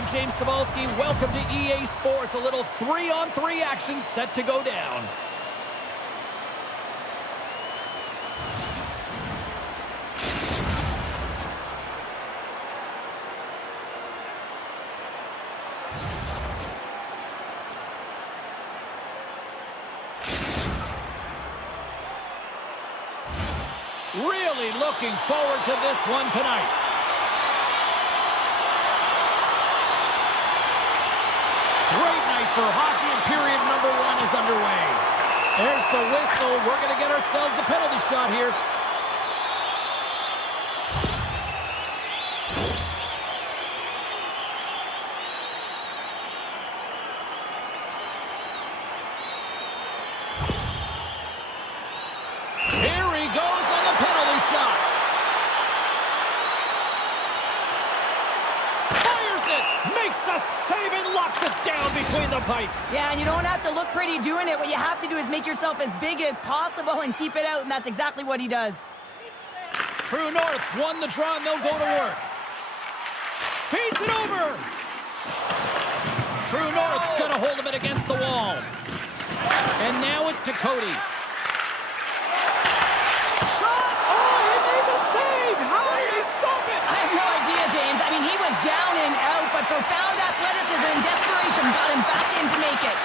I'm James Cybulski. Welcome to EA Sports. A little 3-on-3 action set to go down. Really looking forward to this one tonight. Great night for hockey, and period number 1 is underway. There's the whistle. We're going to get ourselves the penalty shot here. Here he goes on the penalty shot. Fires it. Makes a save and locks it down between the pipes. Yeah, and you don't have to look pretty doing it. What you have to do is make yourself as big as possible and keep it out, and that's exactly what he does. True North's won the draw, and they'll go to work. Feeds it over. True North's got a hold of it against the wall. And now it's to Cody. Shot! Oh, he made the save! How did he stop it? I have no idea, James. I mean, he was down and out, but profound athleticism and desperation got him back in to make it.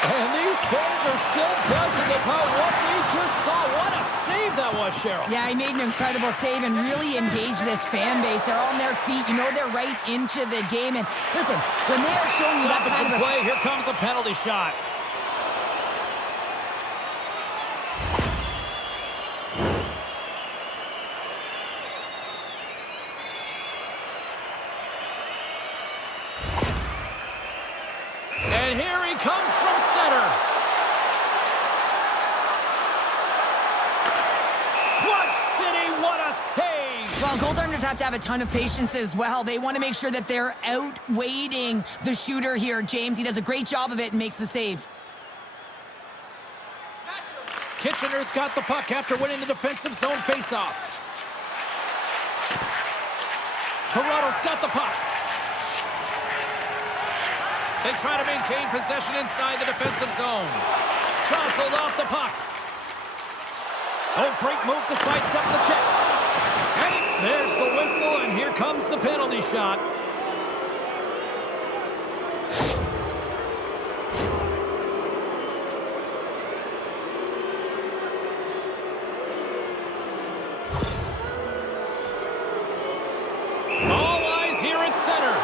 And these fans are still buzzing about what we just saw. What a save that was, Cheryl. Yeah, he made an incredible save and really engaged this fan base. They're on their feet. You know they're right into the game. And listen, when they are showing you that kind of play, here comes a penalty shot. And here he comes from center. Clutch City, what a save! Well, goaltenders have to have a ton of patience as well. They want to make sure that they're outweighting the shooter here. James, he does a great job of it and makes the save. Kitchener's got the puck after winning the defensive zone faceoff. Toronto's got the puck. They try to maintain possession inside the defensive zone. Jostled off the puck. Oh, great move to sidestep the check. And there's the whistle, and here comes the penalty shot. All eyes here at center.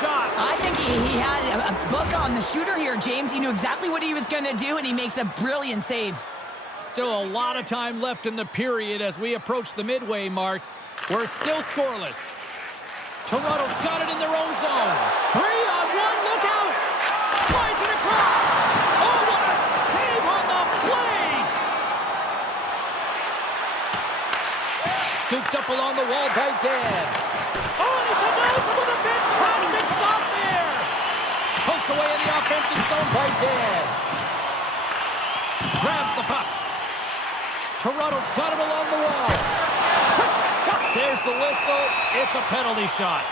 Shot. I think he had a book on the shooter here, James. He knew exactly what he was going to do, and he makes a brilliant save. Still a lot of time left in the period as we approach the midway mark. We're still scoreless. Toronto's got it in their own zone. 3-on-1, look out! Slides it across! Oh, what a save on the play! Scooped up along the wall by Dan. Oh, and he denies him with a fantastic stop there! Poked away in the offensive zone by Dan. Grabs the puck. Toronto's got it along the wall. Quick stop. There's the whistle. It's a penalty shot.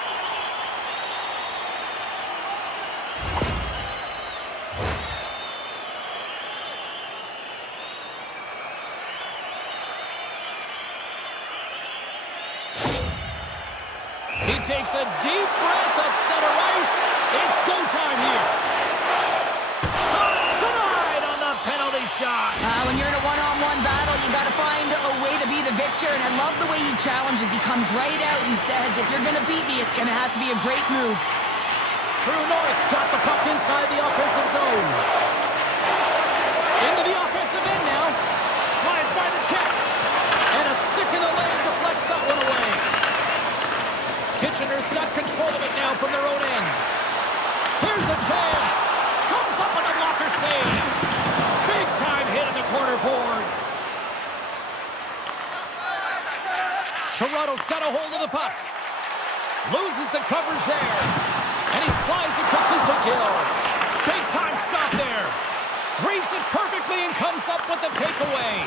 He takes a deep breath at center ice. It's go time here. Shot denied on the penalty shot. When you're in a one-on-one battle, you got to find a way to be the victor, and I love the way he challenges. He comes right out and says, if you're going to beat me, it's going to have to be a great move. True North's got the puck inside the offensive zone. Into the offensive end now. Slides by the check. And a stick in the lane deflects that one away. Kitchener's got control of it now from their own end. Here's a chance. Comes up on a blocker save. Big time hit in the corner boards. Toronto's got a hold of the puck. Loses the coverage there. And he slides it quickly to Gill. Big time stop there. Reads it perfectly and comes up with the takeaway.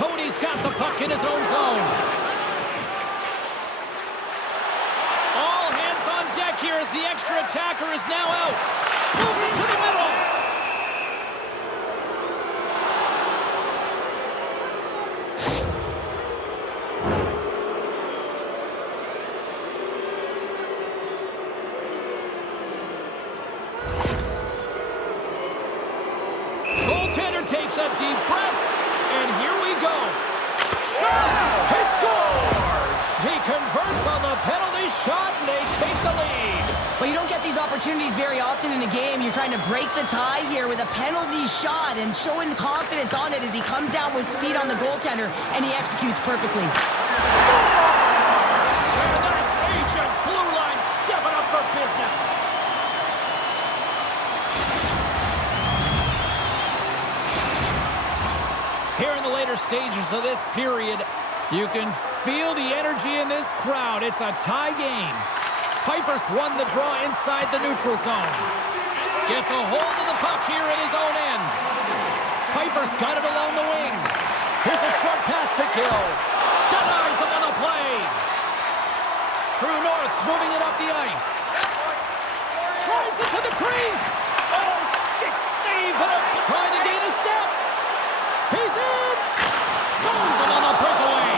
Cody's got the puck in his own zone. All hands on deck here as the extra attacker is now out. Moves it to the middle. Goaltender takes a deep breath, and here we go. Shot! He scores! He converts on the penalty shot, and they take the lead. Well, you don't get these opportunities very often in a game. You're trying to break the tie here with a penalty shot and showing confidence on it as he comes down with speed on the goaltender, and he executes perfectly. Scores! And that's Agent Blue Line stepping up for business. Here in the later stages of this period, you can feel the energy in this crowd. It's a tie game. Piper's won the draw inside the neutral zone. Gets a hold of the puck here in his own end. Piper's got it along the wing. Here's a short pass to Gill. Denies him on the play. True North's moving it up the ice. Drives it to the crease. Oh, stick save. Trying to gain a step. He's in! Stones him on the breakaway.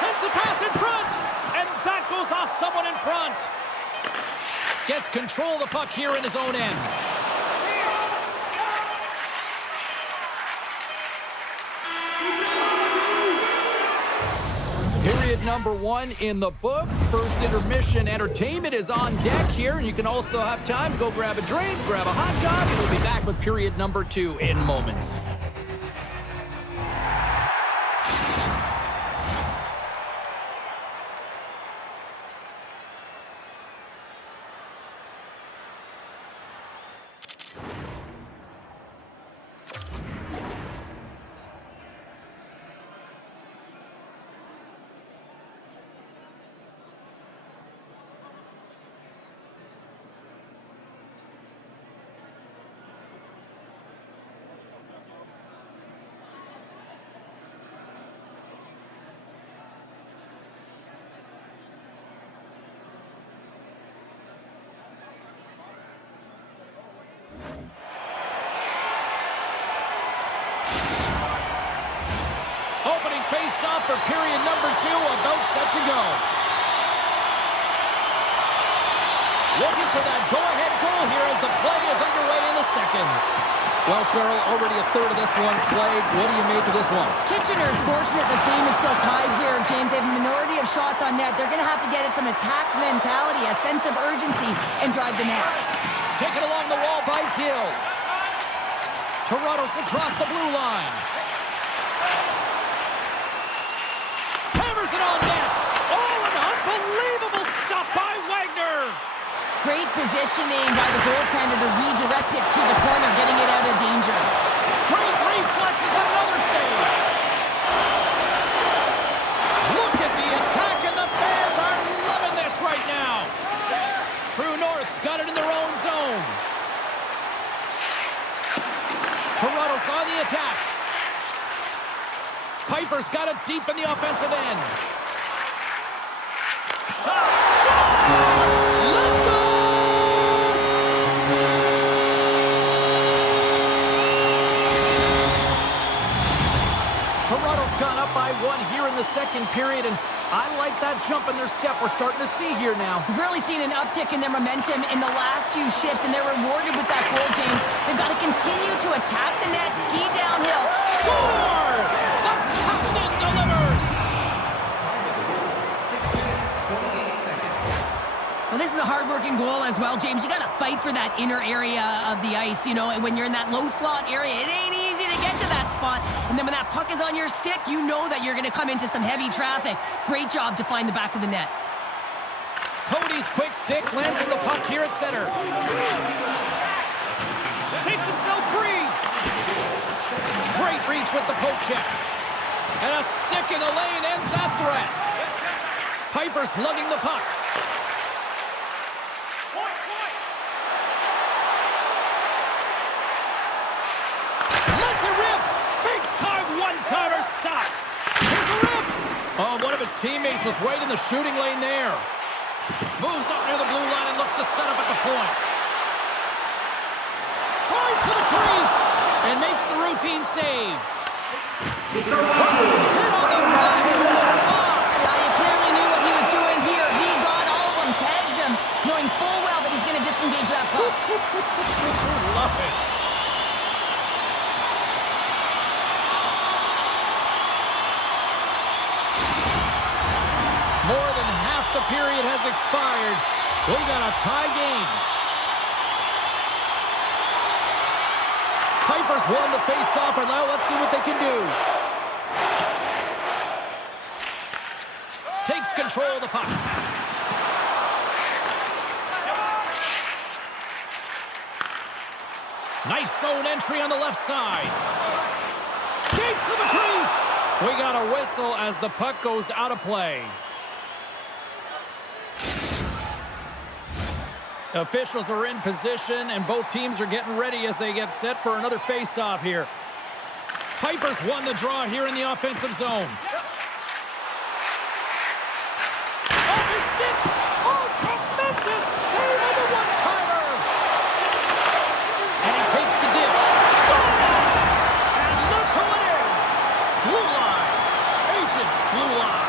Sends the pass in front. And that goes off someone in front. Gets control of the puck here in his own end. Period number 1 in the books. First intermission entertainment is on deck here. And you can also have time to go grab a drink, grab a hot dog, and we'll be back with period number 2 in moments. Opening face-off for period number 2, about set to go. Looking for that go-ahead goal here as the play is underway in the second. Well, Cheryl, already a third of this one played. What do you make of this one? Kitchener's fortunate the game is still tied here, James. They have a minority of shots on net. They're going to have to get it some attack mentality, a sense of urgency, and drive the net. Taken along the wall by Gill. Toronto's across the blue line. Hammers it on net. Oh, an unbelievable stop by Wagner. Great positioning by the goaltender to redirect it to the corner, getting it out of danger. Great reflexes and another save. Look at the attack, and the fans are loving this right now. True North's got it in their own zone. Toronto's on the attack. Piper's got it deep in the offensive end. Shot! Scores! Let's go! Toronto's gone up by 1 here in the second period, and I like that jump in their step we're starting to see here now. We've really seen an uptick in their momentum in the last few shifts, and they're rewarded with that goal, James. They've got to continue to attack the net, ski downhill. Scores! The captain delivers! Well, this is a hard-working goal as well, James. You got to fight for that inner area of the ice, you know, and when you're in that low slot area, it ain't easy to get to that spot. And then when that puck is on your stick, you know that you're going to come into some heavy traffic. Great job to find the back of the net. Cody's quick stick lands in the puck here at center. Shakes himself free. Great reach with the poke check. And a stick in the lane ends that threat. Piper's lugging the puck. Lets it rip. teammates was right in the shooting lane there. Moves up near the blue line and looks to set up at the point. Tries to the crease and makes the routine save. Hit on the block. Now you clearly knew what he was doing here. He got all of them, tags him, knowing full well that he's going to disengage that puck. Love it. More than half the period has expired. We got a tie game. Pipers won the face-off, and now let's see what they can do. Takes control of the puck. Nice zone entry on the left side. Skates to the crease. We got a whistle as the puck goes out of play. Officials are in position, and both teams are getting ready as they get set for another face-off here. Pipers won the draw here in the offensive zone. Off his stick! Oh, tremendous save on the one-timer! And he takes the dish. Scores! And look who it is! Blue line. Agent Blue line.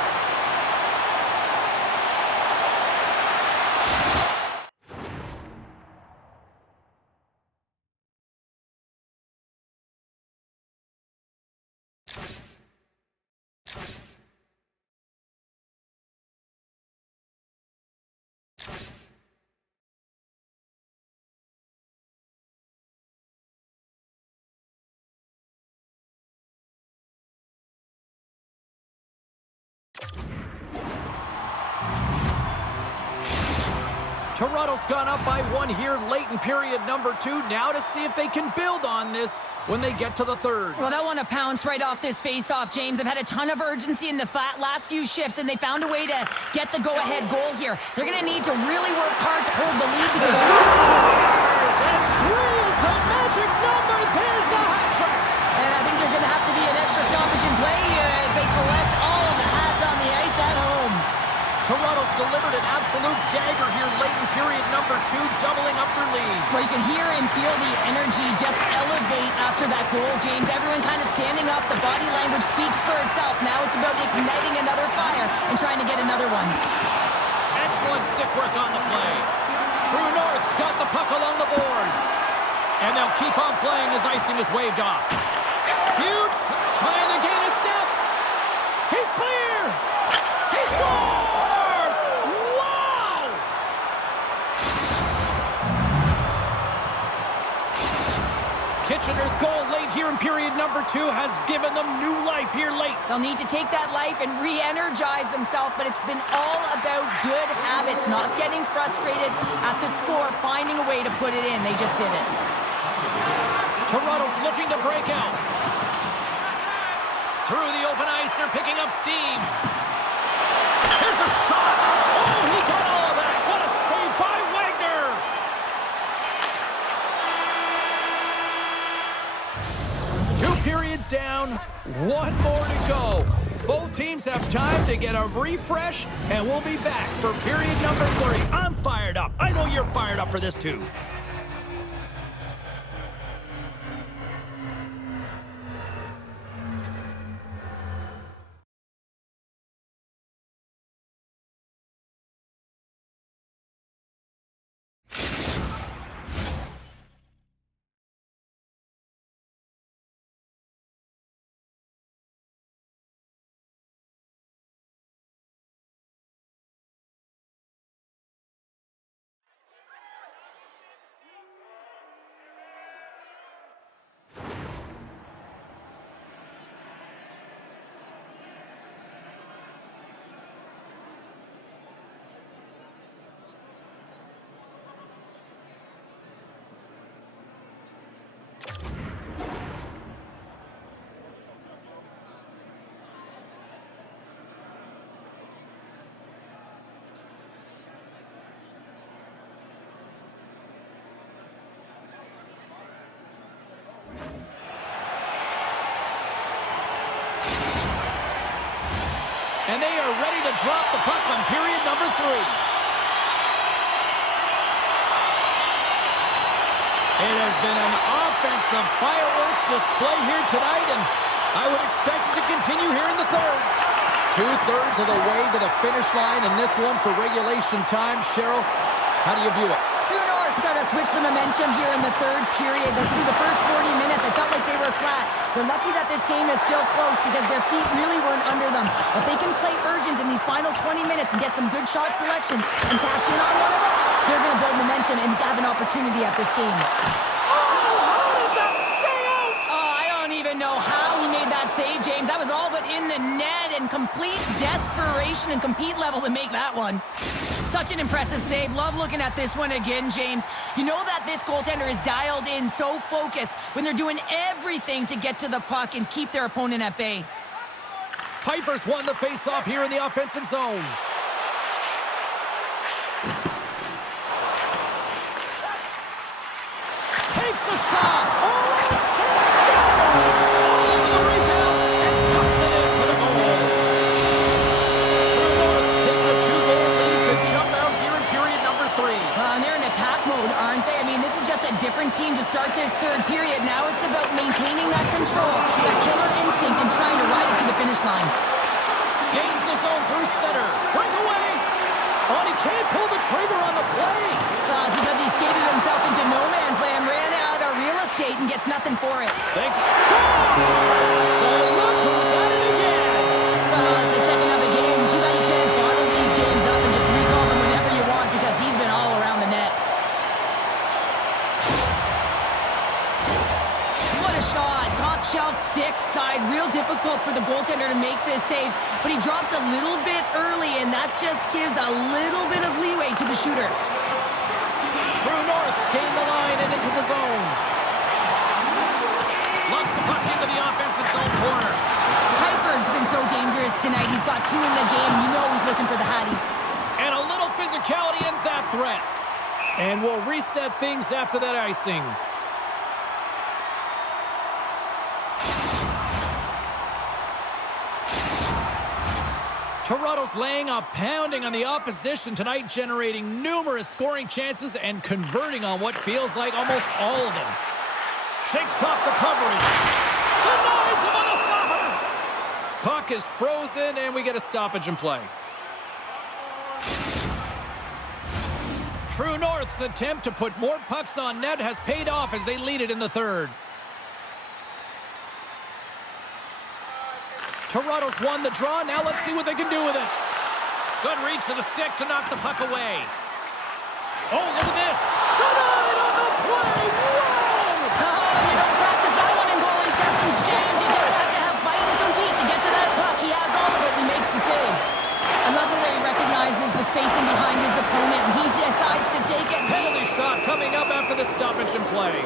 Toronto's gone up by one here late in period number 2. Now to see if they can build on this when they get to the third. Well, they'll want to pounce right off this face-off, James. They've had a ton of urgency in the last few shifts, and they found a way to get the go-ahead goal here. They're going to need to really work hard to hold the lead because... And 3 is the magic number. There's the hat trick. And I think there's going to have to be an extra stoppage in play here as they collect all of the hats on the ice at home. Toronto's delivered an absolute dagger here late in period number 2, doubling up their lead. Well, you can hear and feel the energy just elevate after that goal, James. Everyone kind of standing up. The body language speaks for itself. Now it's about igniting another fire and trying to get another one. Excellent stick work on the play. True North's got the puck along the boards. And they'll keep on playing as icing is waved off. Huge, trying to gain a step. He's clear. He scores! Wow! Kitchener's goal late here in period number 2 has given them new life here late. They'll need to take that life and re-energize themselves, but it's been all about good habits, not getting frustrated at the score, finding a way to put it in. They just did it. Toronto's looking to break out. Through the open ice, they're picking up steam. Here's a shot. Oh, he got all of that. What a save by Wagner. 2 periods down, 1 more to go. Both teams have time to get a refresh, and we'll be back for period number 3. I'm fired up. I know you're fired up for this too. And they are ready to drop the puck on period number 3. It has been an offensive fireworks display here tonight, and I would expect it to continue here in the third. 2/3 of the way to the finish line in this one for regulation time. Cheryl, how do you view it? True North's got to switch the momentum here in the third period. Through the first 40 minutes, I felt like they were flat. They're lucky that this game is still close because their feet really weren't under them. If they can play urgent in these final 20 minutes and get some good shot selection and cash in on one of them, they're going to build momentum and have an opportunity at this game. I don't even know how he made that save, James. That was all but in the net and complete desperation and compete level to make that one. Such an impressive save. Love looking at this one again, James. You know that this goaltender is dialed in, so focused when they're doing everything to get to the puck and keep their opponent at bay. Pipers won the face-off here in the offensive zone. Takes a shot. Different team to start this third period. Now it's about maintaining that control, that killer instinct, and trying to ride it to the finish line. Gains the zone through center. Breakaway. Oh, and he can't pull the trigger on the play. It's because he skated himself into no man's land, ran out of real estate, and gets nothing for it. Thank you. Score! So look who's at it again. It's the second of the game. Too bad you can't bottle these games up and just recall them whenever you want because he's been all around the net. Shelf stick side, real difficult for the goaltender to make this save, but he drops a little bit early, and that just gives a little bit of leeway to the shooter. True North gained the line and into the zone. Locks the puck into the offensive zone corner. Piper's been so dangerous tonight. He's got 2 in the game. You know he's looking for the Hattie. And a little physicality ends that threat. And we'll reset things after that icing. Toronto's laying a pounding on the opposition tonight, generating numerous scoring chances and converting on what feels like almost all of them. Shakes off the coverage. Denies him on the slapper. Puck is frozen, and we get a stoppage in play. True North's attempt to put more pucks on net has paid off as they lead it in the third. Toronto's won the draw. Now let's see what they can do with it. Good reach to the stick to knock the puck away. Oh, look at this. Denied on the play. Whoa! You don't practice that one in goalie sessions, James. You just have to have fight and compete to get to that puck. He has all of it and he makes the save. I love the way he recognizes the spacing behind his opponent, and he decides to take it. Penalty shot coming up after the stoppage in play.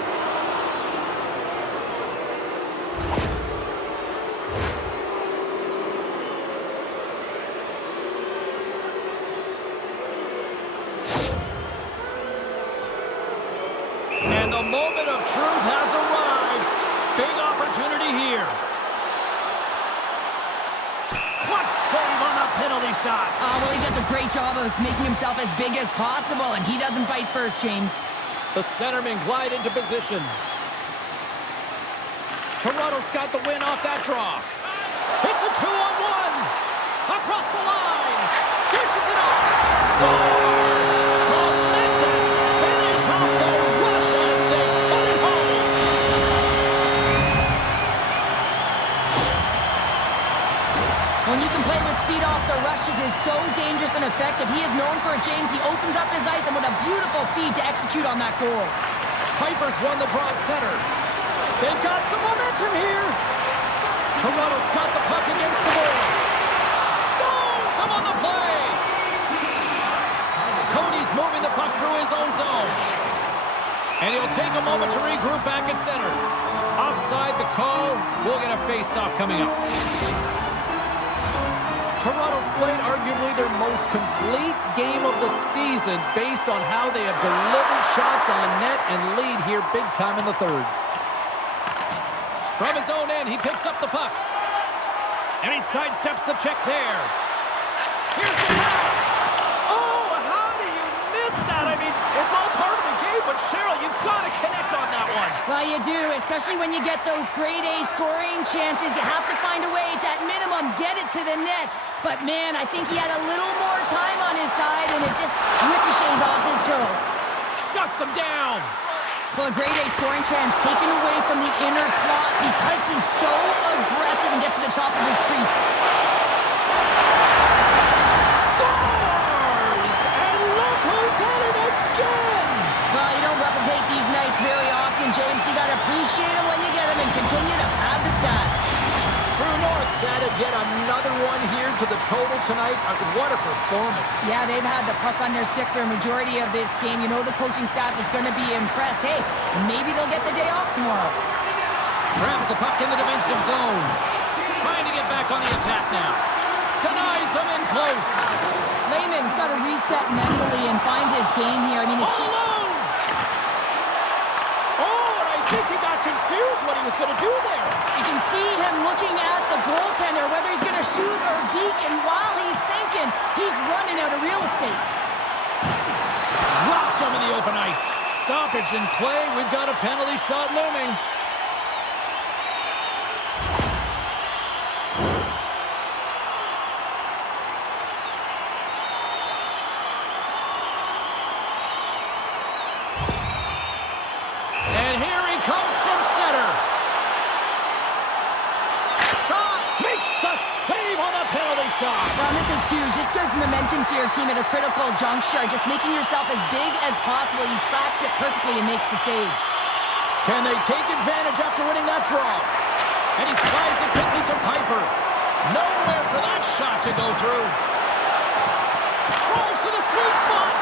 And the moment of truth has arrived. Big opportunity here. Clutch save on the penalty shot. Well, he does a great job of making himself as big as possible, and he doesn't fight first, James. The centerman glide into position. Toronto's got the win off that draw. It's a 2-on-1. Across the line. Dishes it off. Scores! Tremendous finish off the rush, and they put it home. When you can play with speed off the rush, it is so dangerous and effective. He is known for it, James. He opens up his ice, and what a beautiful feed to execute on that goal. Pipers won the draw at center. They've got some momentum here. Toronto's got the puck against the boards. Stones him on the play. Cody's moving the puck through his own zone. And he'll take a moment to regroup back at center. Offside the call. We'll get a face-off coming up. Toronto's played arguably their most complete game of the season based on how they have delivered shots on net and lead here big time in the third. From his own end, he picks up the puck. And he sidesteps the check there. Here's the pass. Oh, how do you miss that? I mean, it's all part of the game, but Cheryl, you've got to connect on that one. Well, you do, especially when you get those grade A scoring chances. You have to find a way to, at minimum, get it to the net. But, man, I think he had a little more time on his side, and it just ricochets off his toe. Shuts him down. Well, a grade A scoring chance taken away from the inner slot because he's so aggressive and gets to the top of his crease. Scores! And look who's at it again! Well, you don't replicate these nights very often, James. You got to appreciate them when you get them and continue to pad the stats. True North's added yet another one here to the total tonight. What a performance. Yeah, they've had the puck on their stick for a majority of this game. You know the coaching staff is going to be impressed. Hey, maybe they'll get the day off tomorrow. Grabs the puck in the defensive zone. Trying to get back on the attack now. Denies him in close. Lehman's got to reset mentally and find his game here. I mean, All alone! Oh, and I think he got confused what he was going to do there. you can see him looking at the goaltender, whether he's going to shoot or deke, and while he's thinking, he's running out of real estate. Dropped him in the open ice. Stoppage in play. We've got a penalty shot looming. And here he comes from center. Shot makes the save on the penalty shot. Well, this is huge. This gives momentum to your team at a critical juncture. Just making yourself as big as possible. He tracks it perfectly and makes the save. Can they take advantage after winning that draw? And he slides it quickly to Piper. Nowhere for that shot to go through. Drives to the sweet spot.